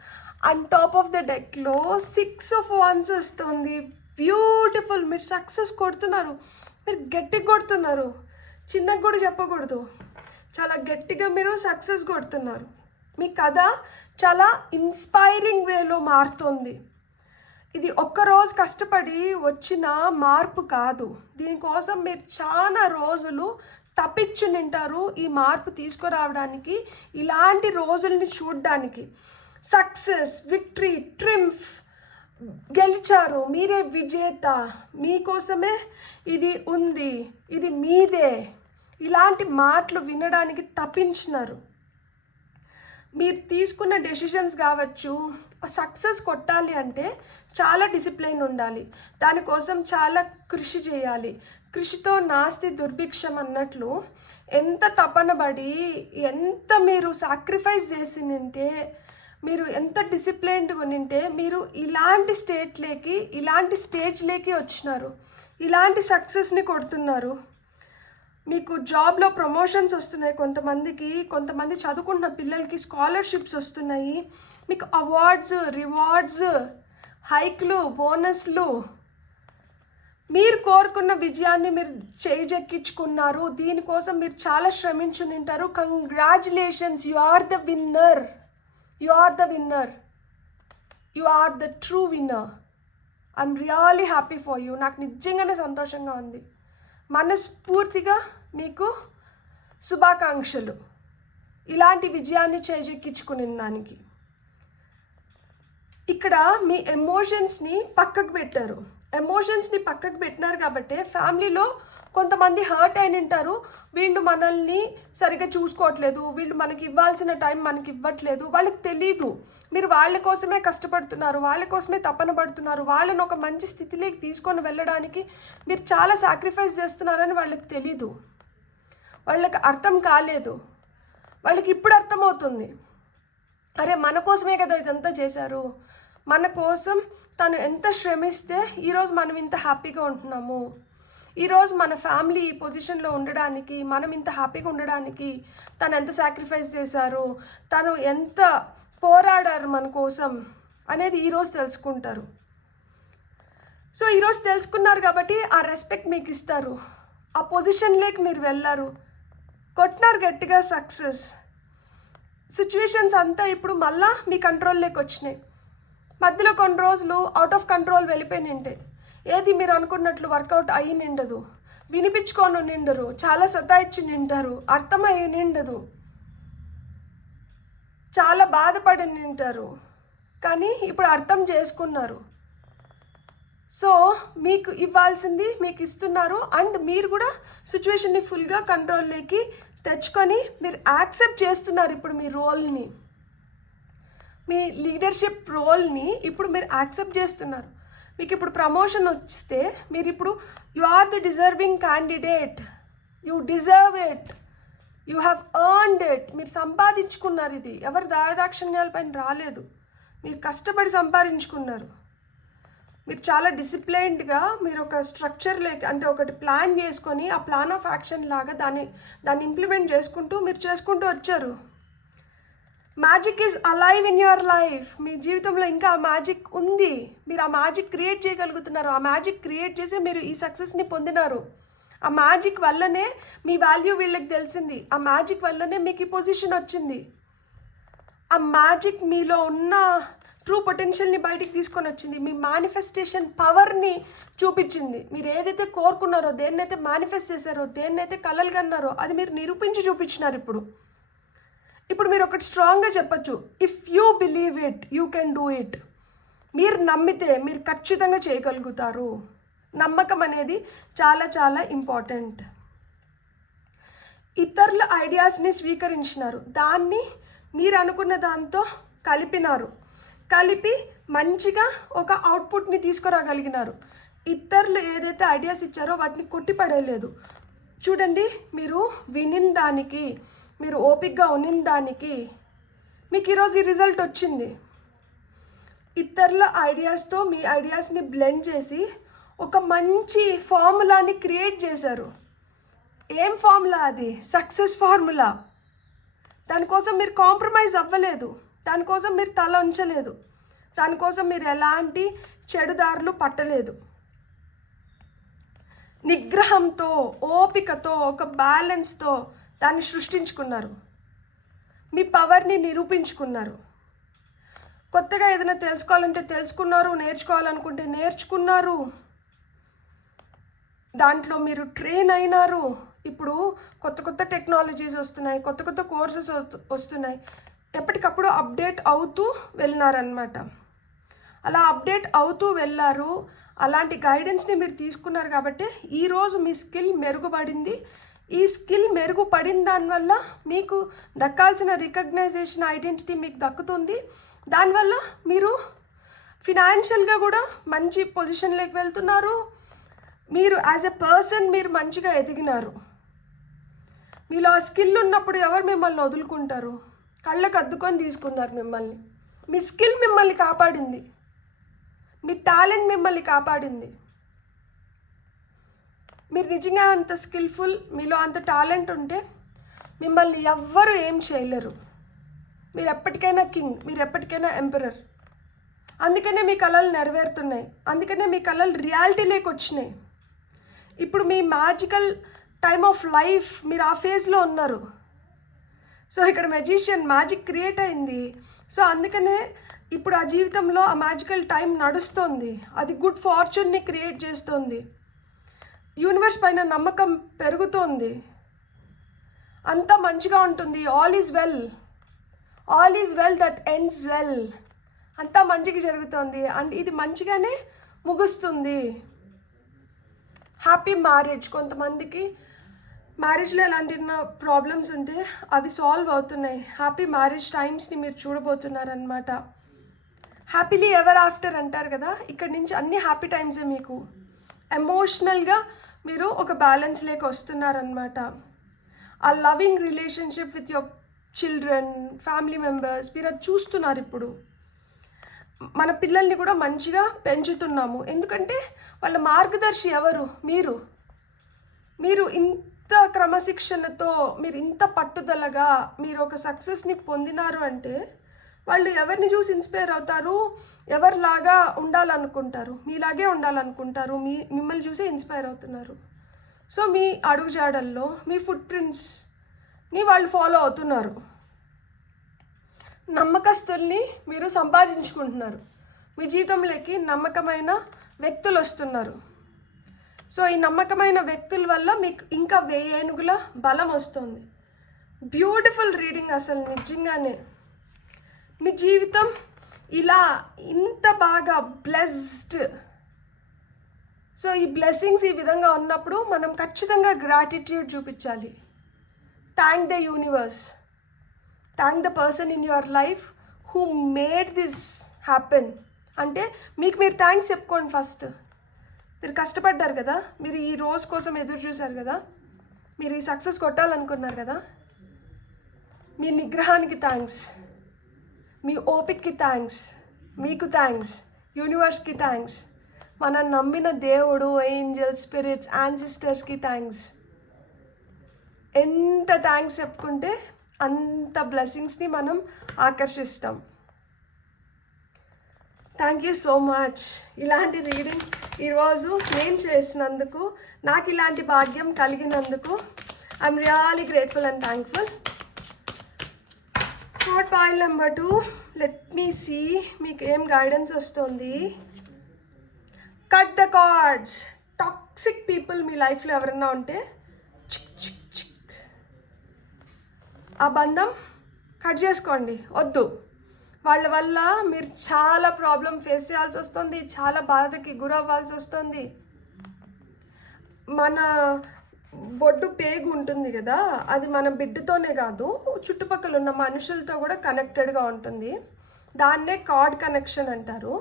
And top of the డెక్లో 6 ఆఫ్ వాన్స్ వస్తుంది. బ్యూటిఫుల్. మీరు సక్సెస్ కొడుతున్నారు, మీరు గట్టిగా కొడుతున్నారు, చిన్నగా కూడా చెప్పకూడదు, చాలా గట్టిగా మీరు సక్సెస్ కొడుతున్నారు. మీ కథ చాలా ఇన్స్పైరింగ్ వేలో మారుతుంది. ఇది ఒక్కరోజు కష్టపడి వచ్చిన మార్పు కాదు. దీనికోసం మీరు చాలా రోజులు తప్పించి నింటారు ఈ మార్పు తీసుకురావడానికి, ఇలాంటి రోజుల్ని చూడడానికి. సక్సెస్, విక్టరీ, ట్రింఫ్, గెలిచారు, మీరే విజేత, మీకోసమే ఇది ఉంది, ఇది మీదే, ఇలాంటి మాటలు వినడానికి తప్పించినారు. మీరు తీసుకున్న డెసిషన్స్ కావచ్చు, సక్సెస్ కొట్టాలి అంటే చాలా డిసిప్లైన్ ఉండాలి, దానికోసం చాలా కృషి చేయాలి. కృషితో నాస్తి దుర్భిక్షం అన్నట్లు ఎంత తపన పడి, ఎంత మీరు సాక్రిఫైస్ చేసి నింటే, మీరు ఎంత డిసిప్లైన్డ్గా నింటే మీరు ఇలాంటి స్టేజ్లోకి వచ్చినారు, ఇలాంటి సక్సెస్ని కొడుతున్నారు. మీకు జాబ్లో ప్రమోషన్స్ వస్తున్నాయి, కొంతమంది చదువుకుంటున్న పిల్లలకి స్కాలర్షిప్స్ వస్తున్నాయి, మీకు అవార్డ్స్, రివార్డ్స్, హైక్లు, బోనస్లు, మీరు కోరుకున్న విజయాన్ని మీరు చేజెక్కించుకున్నారు. దీనికోసం మీరు చాలా శ్రమించునింటారు. Congratulations, you are the winner, you are the winner, you are the true winner. I'm really happy for you. నాకు నిజంగానే సంతోషంగా ఉంది. మనస్ఫూర్తిగా మీకు శుభాకాంక్షలు, ఇలాంటి విజయాన్ని చేజెక్కించుకునే దానికి. ఇక్కడ మీ ఎమోషన్స్ని పక్కకు పెట్టారు. ఎమోషన్స్ని పక్కకు పెట్టినారు కాబట్టి ఫ్యామిలీలో కొంతమంది హర్ట్ అయిన ఉంటారు. వీళ్ళు మనల్ని సరిగ్గా చూసుకోవట్లేదు, వీళ్ళు మనకి ఇవ్వాల్సిన టైం మనకి ఇవ్వట్లేదు, వాళ్ళకి తెలీదు. మీరు వాళ్ళ కోసమే కష్టపడుతున్నారు, వాళ్ళ కోసమే తపన పడుతున్నారు, వాళ్ళని ఒక మంచి స్థితిలోకి తీసుకొని వెళ్ళడానికి మీరు చాలా సాక్రిఫైస్ చేస్తున్నారని వాళ్ళకి తెలీదు, వాళ్ళకి అర్థం కాలేదు. వాళ్ళకి ఇప్పుడు అర్థమవుతుంది, అరే మన కోసమే కదా ఇదంతా చేశారు, మన కోసం తను ఎంత శ్రమిస్తే ఈరోజు మనం ఇంత హ్యాపీగా ఉంటున్నాము, ఈరోజు మన ఫ్యామిలీ ఈ పొజిషన్లో ఉండడానికి, మనం ఇంత హ్యాపీగా ఉండడానికి తను ఎంత సాక్రిఫైస్ చేశారు, తను ఎంత పోరాడారు మన కోసం అనేది ఈరోజు తెలుసుకుంటారు. సో ఈరోజు తెలుసుకున్నారు కాబట్టి ఆ రెస్పెక్ట్ మీకు ఇస్తారు, ఆ పొజిషన్లోకి మీరు వెళ్ళారు, కొట్టినారు గట్టిగా సక్సెస్. సిచ్యువేషన్స్ అంతా ఇప్పుడు మళ్ళా మీ కంట్రోల్లోకి వచ్చినాయి. మధ్యలో కొన్ని రోజులు అవుట్ ఆఫ్ కంట్రోల్ వెళ్ళిపోయి నింటే ఏది మీరు అనుకున్నట్లు వర్కౌట్ అయ్యి నిండదు, వినిపించుకొని నిండరు, చాలా సతాయిచ్చి నింటారు, అర్థమయ్యి నిండదు, చాలా బాధపడి నింటారు. కానీ ఇప్పుడు అర్థం చేసుకున్నారు. సో మీకు ఇవ్వాల్సింది మీకు ఇస్తున్నారు. అండ్ మీరు కూడా సిచ్యువేషన్ని ఫుల్గా కంట్రోల్లోకి తెచ్చుకొని మీరు యాక్సెప్ట్ చేస్తున్నారు. ఇప్పుడు మీ రోల్ని, మీ లీడర్షిప్ రోల్ని ఇప్పుడు మీరు యాక్సెప్ట్ చేస్తున్నారు. మీకు ఇప్పుడు ప్రమోషన్ వస్తే మీరు ఇప్పుడు you are the deserving candidate, you deserve it, you have earned it. మీరు సంపాదించుకున్నారు. ఇది ఎవరి దాయదాక్షిణ్యాలపైన రాలేదు, మీరు కష్టపడి సంపాదించుకున్నారు. మీరు చాలా డిసిప్లైన్డ్గా మీరు ఒక స్ట్రక్చర్లోకి, అంటే ఒకటి ప్లాన్ చేసుకొని ఆ ప్లాన్ ఆఫ్ యాక్షన్ లాగా దాన్ని ఇంప్లిమెంట్ చేసుకుంటూ మీరు చేసుకుంటూ వచ్చారు. Magic is alive in your life. మీ జీవితంలో ఇంకా ఆ మ్యాజిక్ ఉంది. మీరు ఆ మ్యాజిక్ క్రియేట్ చేయగలుగుతున్నారు. ఆ మ్యాజిక్ క్రియేట్ చేసి మీరు ఈ సక్సెస్ని పొందినారు. ఆ మ్యాజిక్ వల్లనే మీ వాల్యూ వీళ్ళకి తెలిసింది. ఆ మ్యాజిక్ వల్లనే మీకు ఈ పొజిషన్ వచ్చింది. ఆ మ్యాజిక్ మీలో ఉన్న ట్రూ పొటెన్షియల్ని బయటికి తీసుకొని వచ్చింది. మీ మేనిఫెస్టేషన్ పవర్ని చూపించింది. మీరు ఏదైతే కోరుకున్నారో, దేన్నైతే మేనిఫెస్ట్ చేశారో, దేన్నైతే కలలు కన్నారో అది మీరు నిరూపించి చూపించినారు. ఇప్పుడు మీరు ఒకటి స్ట్రాంగ్గా చెప్పచ్చు, if you believe it you can do it. మీరు నమ్మితే మీరు ఖచ్చితంగా చేయగలుగుతారు. నమ్మకం అనేది చాలా చాలా ఇంపార్టెంట్. ఇతరుల ఐడియాస్ని స్వీకరించినారు, దాన్ని మీరు అనుకున్న దాంతో కలిపి మంచిగా ఒక అవుట్పుట్ని తీసుకురాగలిగినారు. ఇతరులు ఏదైతే ఐడియాస్ ఇచ్చారో వాటిని కొట్టిపడేయలేదు. చూడండి, మీరు వినిన దానికి, మీరు ఓపిక్గా ఉన్న దానికి మీకు ఈరోజు ఈ రిజల్ట్ వచ్చింది. ఇతరుల ఐడియాస్తో మీ ఐడియాస్ని బ్లెండ్ చేసి ఒక మంచి ఫార్ములాని క్రియేట్ చేశారు. ఏం ఫార్ములా అది? Success formula. దానికోసం మీరు కాంప్రమైజ్ అవ్వలేదు, దానికోసం మీరు తల ఉంచలేదు, దానికోసం మీరు ఎలాంటి చెడుదారులు పట్టలేదు. నిగ్రహంతో, ఓపికతో, ఒక బ్యాలెన్స్తో దాన్ని సృష్టించుకున్నారు. మీ పవర్ని నిరూపించుకున్నారు. కొత్తగా ఏదైనా తెలుసుకోవాలంటే తెలుసుకున్నారు, నేర్చుకోవాలనుకుంటే నేర్చుకున్నారు, దాంట్లో మీరు ట్రైన్ అయినారు. ఇప్పుడు కొత్త టెక్నాలజీస్ వస్తున్నాయి, కొత్త కోర్సెస్ వస్తున్నాయి. ఎప్పటికప్పుడు అప్డేట్ అవుతూ వెళ్ళినారనమాట. అలా అప్డేట్ అవుతూ వెళ్ళారు. అలాంటి గైడెన్స్ని మీరు తీసుకున్నారు కాబట్టి ఈరోజు మీ స్కిల్ మెరుగుపడింది. ఈ స్కిల్ మెరుగుపడిన దానివల్ల మీకు దక్కాల్సిన రికగ్నైజేషన్, ఐడెంటిటీ మీకు దక్కుతుంది. దానివల్ల మీరు ఫినాన్షియల్గా కూడా మంచి పొజిషన్లోకి వెళ్తున్నారు. మీరు యాజ్ ఎ పర్సన్ మీరు మంచిగా ఎదిగినారు. మీలో ఆ స్కిల్ ఉన్నప్పుడు ఎవరు మిమ్మల్ని వదులుకుంటారు? కళ్ళకు అద్దుకొని తీసుకున్నారు మిమ్మల్ని. మీ స్కిల్ మిమ్మల్ని కాపాడింది, మీ టాలెంట్ మిమ్మల్ని కాపాడింది. మీరు నిజంగా అంత స్కిల్ఫుల్, మీలో అంత టాలెంట్ ఉంటే మిమ్మల్ని ఎవ్వరూ ఏం చేయలేరు. మీరు ఎప్పటికైనా కింగ్, మీరు ఎప్పటికైనా ఎంపరర్. అందుకనే మీ కళలు నెరవేరుతున్నాయి, అందుకనే మీ కళలు రియాలిటీలోకి వచ్చినాయి. ఇప్పుడు మీ మ్యాజికల్ టైమ్ ఆఫ్ లైఫ్, మీరు ఆ ఫేజ్లో ఉన్నారు. సో ఇక్కడ మెజిషియన్ మ్యాజిక్ క్రియేట్ అయింది. సో అందుకనే ఇప్పుడు ఆ జీవితంలో ఆ మ్యాజికల్ టైం నడుస్తుంది. అది గుడ్ ఫార్చ్యూన్ని క్రియేట్ చేస్తుంది. యూనివర్స్ పైన నమ్మకం పెరుగుతోంది. అంతా మంచిగా ఉంటుంది. All is well that ends well. అంతా మంచిగా జరుగుతుంది అండ్ ఇది మంచిగానే ముగుస్తుంది. Happy marriage. కొంతమందికి మ్యారేజ్లో ఎలాంటి ప్రాబ్లమ్స్ ఉంటే అవి సాల్వ్ అవుతున్నాయి. హ్యాపీ మ్యారేజ్ టైమ్స్ని మీరు చూడబోతున్నారనమాట. హ్యాపీలీ ఎవర్ ఆఫ్టర్ అంటారు కదా, ఇక్కడి నుంచి అన్ని హ్యాపీ టైమ్సే. మీకు ఎమోషనల్గా మీరు ఒక బ్యాలెన్స్ లేక వస్తున్నారనమాట. ఆ loving relationship with your children, family members, మీరు అది చూస్తున్నారు. ఇప్పుడు మన పిల్లల్ని కూడా మంచిగా పెంచుతున్నాము. ఎందుకంటే వాళ్ళ మార్గదర్శి ఎవరు? మీరు ఇంత క్రమశిక్షణతో, మీరు ఇంత పట్టుదలగా మీరు ఒక సక్సెస్ని పొందినారు అంటే వాళ్ళు ఎవరిని చూసి ఇన్స్పైర్ అవుతారు? ఎవరిలాగా ఉండాలనుకుంటారు? మీలాగే ఉండాలనుకుంటారు. మిమ్మల్ని చూసే ఇన్స్పైర్ అవుతున్నారు. సో మీ అడుగుజాడల్లో, మీ ఫుట్ ప్రింట్స్ని వాళ్ళు ఫాలో అవుతున్నారు. నమ్మకస్తుల్ని మీరు సంపాదించుకుంటున్నారు. మీ జీవితంలోకి నమ్మకమైన వ్యక్తులు వస్తున్నారు. సో ఈ నమ్మకమైన వ్యక్తుల వల్ల మీకు ఇంకా 1000 ఏనుగుల బలం వస్తుంది. బ్యూటిఫుల్ రీడింగ్ అసలు నిజంగానే. మీ జీవితం ఇలా ఇంత బాగా బ్లెస్డ్. సో ఈ బ్లెస్సింగ్స్ ఈ విధంగా ఉన్నప్పుడు మనం ఖచ్చితంగా గ్రాటిట్యూడ్ చూపించాలి. Thank the universe, thank the person in your life who made this happen. అంటే మీకు మీరు థ్యాంక్స్ చెప్పుకోండి. ఫస్ట్ మీరు కష్టపడ్డారు కదా, మీరు ఈ రోజు కోసం ఎదురు చూశారు కదా, మీరు ఈ సక్సెస్ కొట్టాలనుకున్నారు కదా. మీ నిగ్రహానికి థ్యాంక్స్, మీ ఓపిక్కి థ్యాంక్స్, మీకు థ్యాంక్స్, యూనివర్స్కి థ్యాంక్స్, మనం నమ్మిన దేవుడు, ఏంజల్స్, స్పిరిట్స్, యాన్సిస్టర్స్కి థ్యాంక్స్. ఎంత థ్యాంక్స్ చెప్పుకుంటే అంత బ్లెస్సింగ్స్ని మనం ఆకర్షిస్తాం. Thank you so much. ఇలాంటి రీడింగ్ ఈరోజు నేను చేసినందుకు, నాకు ఇలాంటి భాగ్యం కలిగినందుకు I'm really grateful and thankful. Card pile number 2, let me see మీకు ఏం గైడెన్స్ వస్తుంది. Cut the cards. Toxic people మీ లైఫ్లో ఎవరన్నా ఉంటే చిక్ చిక్ చిక్ ఆ బంధం కట్ చేసుకోండి, వద్దు. వాళ్ళ వల్ల మీరు చాలా ప్రాబ్లం ఫేస్ చేయాల్సి వస్తుంది, చాలా బాధకి గురవ్వాల్సి వస్తుంది. మన బొడ్డు పేగు ఉంటుంది కదా, అది మన బిడ్డతోనే కాదు చుట్టుపక్కల ఉన్న మనుషులతో కూడా కనెక్టెడ్గా ఉంటుంది. దాన్నే కార్డ్ కనెక్షన్ అంటారు.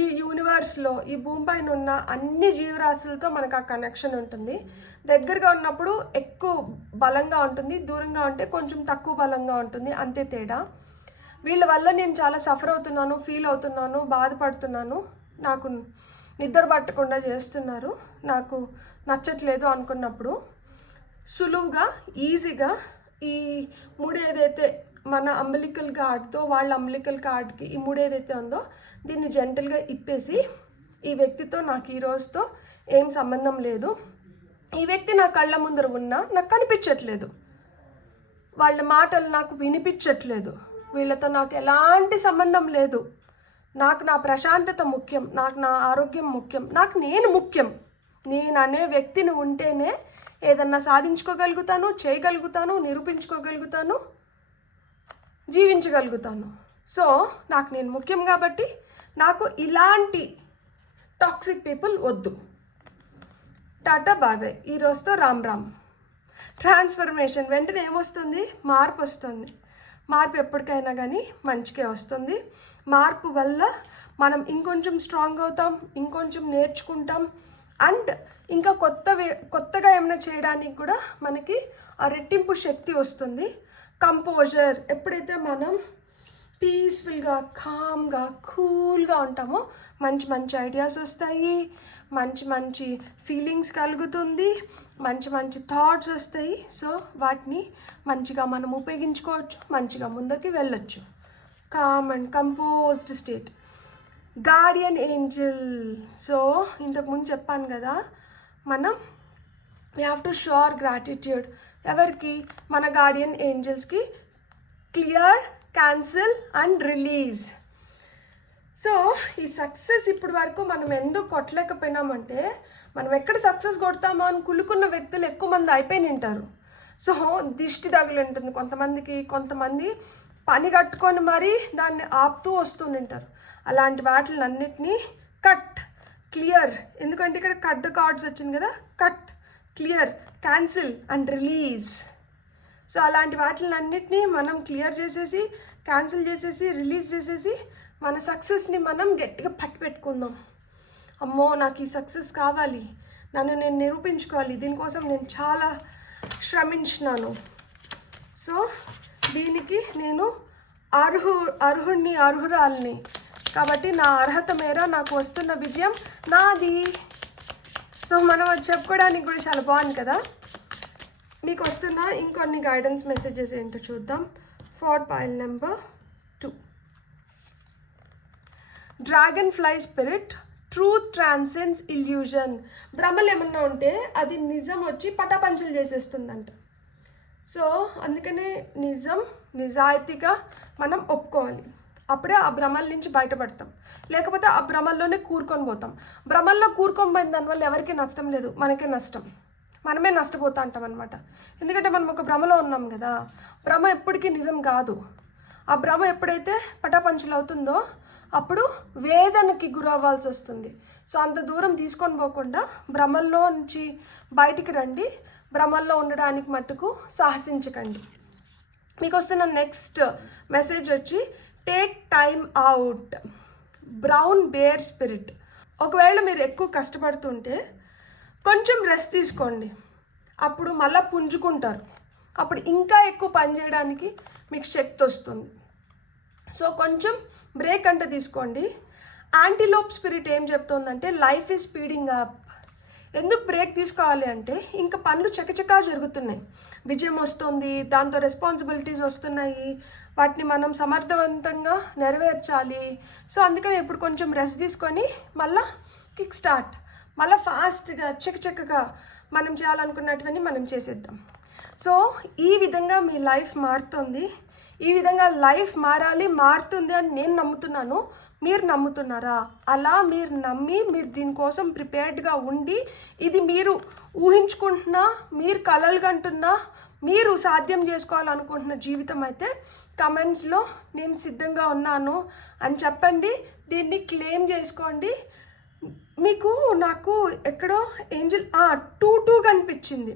ఈ యూనివర్స్లో, ఈ భూమిపైన ఉన్న అన్ని జీవరాశులతో మనకు ఆ కనెక్షన్ ఉంటుంది. దగ్గరగా ఉన్నప్పుడు ఎక్కువ బలంగా ఉంటుంది, దూరంగా ఉంటే కొంచెం తక్కువ బలంగా ఉంటుంది, అంతే తేడా. వీళ్ళ వల్ల నేను చాలా సఫర్ అవుతున్నాను, ఫీల్ అవుతున్నాను, బాధపడుతున్నాను, నాకు నిద్ర పట్టకుండా చేస్తున్నారు, నాకు నచ్చట్లేదు అనుకున్నప్పుడు సులువుగా ఈజీగా ఈ 3 ఏదైతే మన అంబలికల్ కార్డ్తో వాళ్ళ అంబలికల్ కార్డ్కి ఈ 3 ఏదైతే ఉందో దీన్ని జెంటల్గా ఇప్పేసి, ఈ వ్యక్తితో నాకు ఈ రోజుతో ఏం సంబంధం లేదు, ఈ వ్యక్తి నా కళ్ళ ముందర ఉన్నా నాకు కనిపించట్లేదు, వాళ్ళ మాటలు నాకు వినిపించట్లేదు, వీళ్ళతో నాకు ఎలాంటి సంబంధం లేదు, నాకు నా ప్రశాంతత ముఖ్యం, నాకు నా ఆరోగ్యం ముఖ్యం, నాకు నేను ముఖ్యం. నేను అనే వ్యక్తిని ఉంటేనే ఏదన్నా సాధించుకోగలుగుతాను, చేయగలుగుతాను, నిరూపించుకోగలుగుతాను, జీవించగలుగుతాను. సో నాకు నేను ముఖ్యం కాబట్టి నాకు ఇలాంటి టాక్సిక్ పీపుల్ వద్దు. టాటా బాబాయ్. ఈ రోజుతో రామ్ రామ్. ట్రాన్స్ఫర్మేషన్ వెంటనే ఏమొస్తుంది? మార్పు వస్తుంది. మార్పు ఎప్పటికైనా కానీ మంచిగా వస్తుంది. మార్పు వల్ల మనం ఇంకొంచెం స్ట్రాంగ్ అవుతాం, ఇంకొంచెం నేర్చుకుంటాం, అండ్ ఇంకా కొత్తగా ఏమైనా చేయడానికి కూడా మనకి ఆ రెట్టింపు శక్తి వస్తుంది. కంపోజర్. ఎప్పుడైతే మనం పీస్ఫుల్గా, కామ్గా, కూల్గా ఉంటామో మంచి మంచి ఐడియాస్ వస్తాయి, మంచి మంచి ఫీలింగ్స్ కలుగుతుంది, మంచి మంచి థాట్స్ వస్తాయి. సో వాటిని మంచిగా మనం ఉపయోగించుకోవచ్చు, మంచిగా ముందుకి వెళ్ళొచ్చు. Calm and composed state. Guardian angel. So ఇంతకుముందు చెప్పాను కదా, మనం we have to show our gratitude. ఎవరికి? మన గార్డియన్ ఏంజల్స్కి. Clear, cancel and release. So ఈ సక్సెస్ ఇప్పటి వరకు మనం ఎందుకు కొట్టలేకపోయినామంటే, మనం ఎక్కడ సక్సెస్ కొడతామో అని కులుకున్న వ్యక్తులు ఎక్కువ మంది అయిపోయి ఉంటారు. సో దిష్టి తగిలి ఉంటుంది కొంతమందికి, కొంతమంది పని కట్టుకొని మరీ దాన్ని ఆపుతూ వస్తుంటారు. అలాంటి వాటిలన్నిటినీ కట్, క్లియర్. ఎందుకంటే ఇక్కడ కట్ ద కార్డ్స్ వచ్చింది కదా, cut, clear, cancel and release. So అలాంటి వాటిలన్నిటినీ మనం క్లియర్ చేసేసి, క్యాన్సిల్ చేసేసి, రిలీజ్ చేసేసి మన సక్సెస్ని మనం గట్టిగా పట్టి పెట్టుకుందాం. అమ్మో నాకు ఈ సక్సెస్ కావాలి, నన్ను నేను నిరూపించుకోవాలి, దీనికోసం నేను చాలా శ్రమించినాను. సో దీనికి నేను అర్హుడిని, అర్హురాలిని కాబట్టి నా అర్హత మేర నాకు వస్తున్న విజయం నాది. సో మనం అది చెప్పుకోవడానికి కూడా చాలా బాగుంది కదా. మీకు వస్తున్న ఇంకొన్ని గైడెన్స్ మెసేజెస్ ఏంటో చూద్దాం. For pile number 2. Dragon fly spirit. Truth transcends illusion. భ్రమలు ఏమన్నా ఉంటే అది నిజం వచ్చి పటాపంచలు చేసేస్తుందంట. సో అందుకనే నిజాయితీగా మనం ఒప్పుకోవాలి. అప్పుడే ఆ భ్రమల నుంచి బయటపడతాం. లేకపోతే ఆ భ్రమల్లోనే కూరుకొని పోతాం. భ్రమల్లో కూరుకొని పోయిన దానివల్ల ఎవరికీ నష్టం లేదు, మనకే నష్టం. మనమే నష్టపోతూ ఉంటాం అనమాట. ఎందుకంటే మనం ఒక భ్రమలో ఉన్నాం కదా. భ్రమ ఎప్పటికీ నిజం కాదు. ఆ భ్రమ ఎప్పుడైతే పటాపంచలు అవుతుందో అప్పుడు వేదనకి గురవ్వాల్సి వస్తుంది. సో అంత దూరం తీసుకొని పోకుండా భ్రమల్లో నుంచి బయటికి రండి. భ్రమల్లో ఉండడానికి మట్టుకు సాహసించకండి. మీకు వస్తున్న నెక్స్ట్ మెసేజ్ వచ్చి take time out. Brown bear spirit. ఒకవేళ మీరు ఎక్కువ కష్టపడుతుంటే కొంచెం రెస్ట్ తీసుకోండి. అప్పుడు మళ్ళీ పుంజుకుంటారు. అప్పుడు ఇంకా ఎక్కువ పని చేయడానికి మీకు శక్తి వస్తుంది. సో కొంచెం బ్రేక్ అంటే తీసుకోండి. యాంటీలోప్ స్పిరిట్ ఏం చెప్తుందంటే లైఫ్ ఈజ్ స్పీడింగ్ అప్. ఎందుకు బ్రేక్ తీసుకోవాలి అంటే ఇంకా పనులు చకచకా జరుగుతున్నాయి, విజయం వస్తుంది, దాంతో రెస్పాన్సిబిలిటీస్ వస్తున్నాయి, వాటిని మనం సమర్థవంతంగా నెరవేర్చాలి. సో అందుకని ఇప్పుడు కొంచెం రెస్ట్ తీసుకొని మళ్ళీ కిక్ స్టార్ట్, మళ్ళీ ఫాస్ట్గా చకచకగా మనం చేయాలనుకున్నటువన్నీ మనం చేసేద్దాం. సో ఈ విధంగా మీ లైఫ్ మారుతుంది. ఈ విధంగా లైఫ్ మారుతుంది అని నేను నమ్ముతున్నాను. మీరు నమ్ముతున్నారా? అలా మీరు నమ్మి మీరు దీనికోసం ప్రిపేర్డ్గా ఉండి ఇది మీరు ఊహించుకుంటున్నా, మీరు కలలు కంటున్నా, మీరు సాధ్యం చేసుకోవాలనుకుంటున్న జీవితం అయితే కమెంట్స్లో నేను సిద్ధంగా ఉన్నాను అని చెప్పండి. దీన్ని క్లెయిమ్ చేసుకోండి. మీకు నాకు ఎక్కడో ఏంజిల్ 22 కనిపించింది.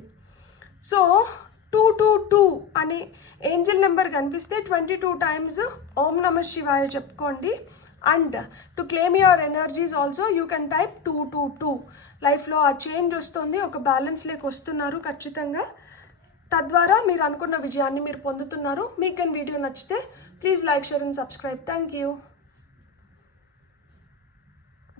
సో 222 అని ఏంజిల్ నెంబర్ కనిపిస్తే 22 టైమ్స్ ఓం నమః శివాయ చెప్పుకోండి. And to claim your energies also you can type 222. లైఫ్లో ఆ చేంజ్ వస్తుంది, ఒక బ్యాలెన్స్ లేక వస్తున్నారు ఖచ్చితంగా. తద్వారా మీరు అనుకున్న విజయాన్ని మీరు పొందుతున్నారు. మీకు కానీ వీడియో నచ్చితే please like, share and subscribe. Thank you.